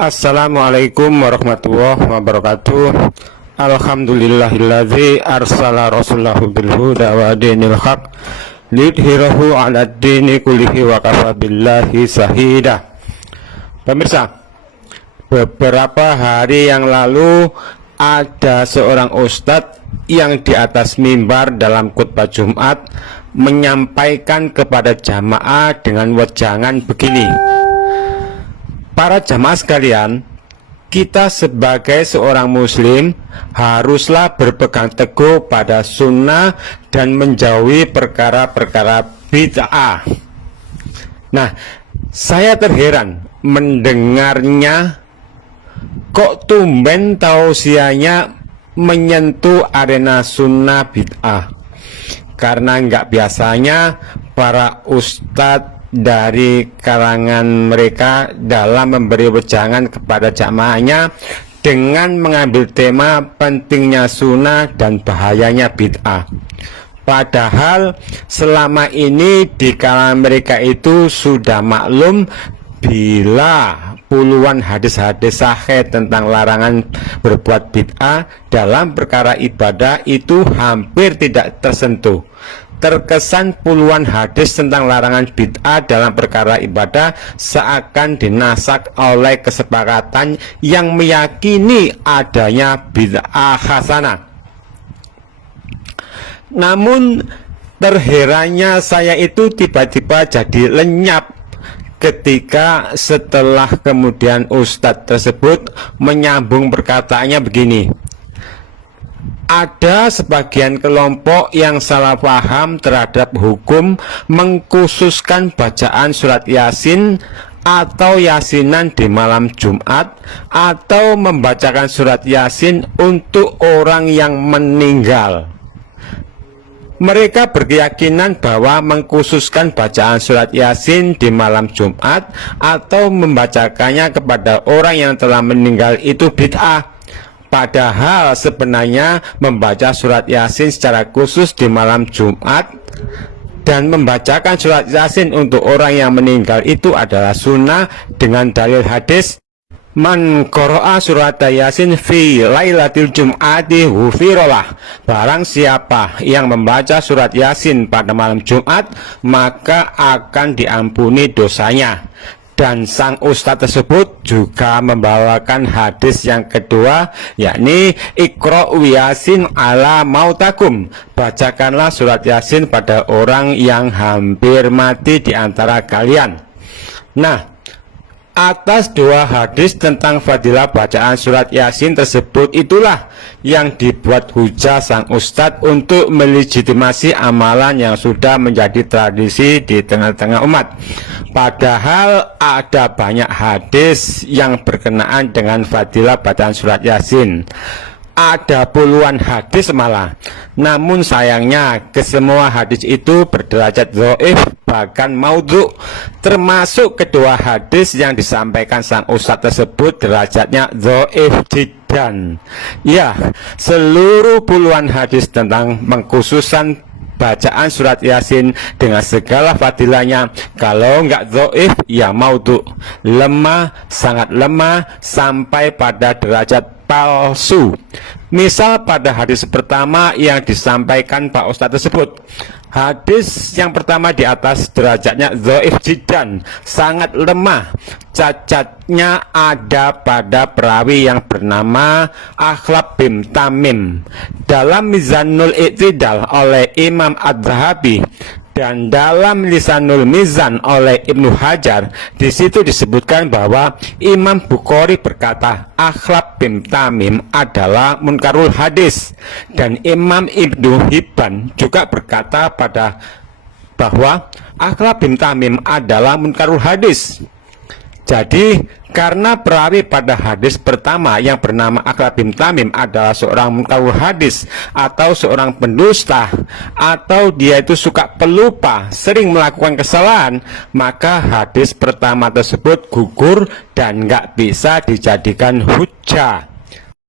Assalamualaikum warahmatullahi wabarakatuh. Alhamdulillahilladzi arsala rasulahu bil huda wa dinil haq lidhirahu 'ala dini kullihi wa kafa billahi shahida. Pemirsa, beberapa hari yang lalu ada seorang ustadz yang di atas mimbar dalam khutbah Jumat menyampaikan kepada jamaah dengan wejangan begini: para jamaah sekalian, kita sebagai seorang muslim haruslah berpegang teguh pada sunnah dan menjauhi perkara-perkara bid'ah. Nah, saya terheran mendengarnya, kok tumben tausiahnya menyentuh arena sunnah bid'ah. Karena nggak biasanya para ustadz dari kalangan mereka dalam memberi wejangan kepada jamaahnya dengan mengambil tema pentingnya sunnah dan bahayanya bid'ah. Padahal selama ini di kalangan mereka itu sudah maklum bila puluhan hadis-hadis sahih tentang larangan berbuat bid'ah dalam perkara ibadah itu hampir tidak tersentuh. Terkesan puluhan hadis tentang larangan bid'ah dalam perkara ibadah seakan dinasak oleh kesepakatan yang meyakini adanya bid'ah hasanah. Namun terherannya saya itu tiba-tiba jadi lenyap ketika setelah kemudian ustadz tersebut menyambung perkataannya begini: ada sebagian kelompok yang salah paham terhadap hukum mengkhususkan bacaan surat Yasin atau yasinan di malam Jumat atau membacakan surat Yasin untuk orang yang meninggal. Mereka berkeyakinan bahwa mengkhususkan bacaan surat Yasin di malam Jumat atau membacakannya kepada orang yang telah meninggal itu bid'ah. Padahal sebenarnya membaca surat Yasin secara khusus di malam Jumat dan membacakan surat Yasin untuk orang yang meninggal itu adalah sunnah dengan dalil hadis: man qara'a surat Yasin fi lailatul jum'ati hufirolah. Barang siapa yang membaca surat Yasin pada malam Jumat, maka akan diampuni dosanya. Dan sang ustadz tersebut juga membawakan hadis yang kedua, yakni iqra'u yasin ala mautakum, bacakanlah surat Yasin pada orang yang hampir mati di antara kalian. Nah, atas dua hadis tentang fadilah bacaan surat Yasin tersebut itulah yang dibuat hujah sang ustadz untuk melegitimasi amalan yang sudah menjadi tradisi di tengah-tengah umat. Padahal ada banyak hadis yang berkenaan dengan fadilah bacaan surat Yasin. Ada puluhan hadis malah. Namun sayangnya kesemua hadis itu berderajat dhaif, bahkan maudhu. Termasuk kedua hadis yang disampaikan sang ustadz tersebut derajatnya dhaif jiddan. Ya, seluruh puluhan hadis tentang mengkhususan bacaan surat Yasin dengan segala fadilahnya, kalau nggak dhaif ya maudhu, lemah, sangat lemah sampai pada derajat palsu. Misal pada hadis pertama yang disampaikan Pak Ustadz tersebut, hadis yang pertama di atas derajatnya dhaif jiddan, sangat lemah. Cacatnya ada pada perawi yang bernama Akhlab bin Tamim. Dalam Mizanul I'tidal oleh Imam Adz-Dzahabi dan dalam Lisanul Mizan oleh Ibnu Hajar, di situ disebutkan bahwa Imam Bukhari berkata Akhlab bin Tamim adalah munkarul hadis, dan Imam Ibnu Hibban juga berkata bahwa Akhlab bin Tamim adalah munkarul hadis. Jadi karena perawi pada hadis pertama yang bernama Akhlab bin Tamim adalah seorang munkarul hadis atau seorang pendusta, atau dia itu suka pelupa, sering melakukan kesalahan, maka hadis pertama tersebut gugur dan nggak bisa dijadikan hujjah.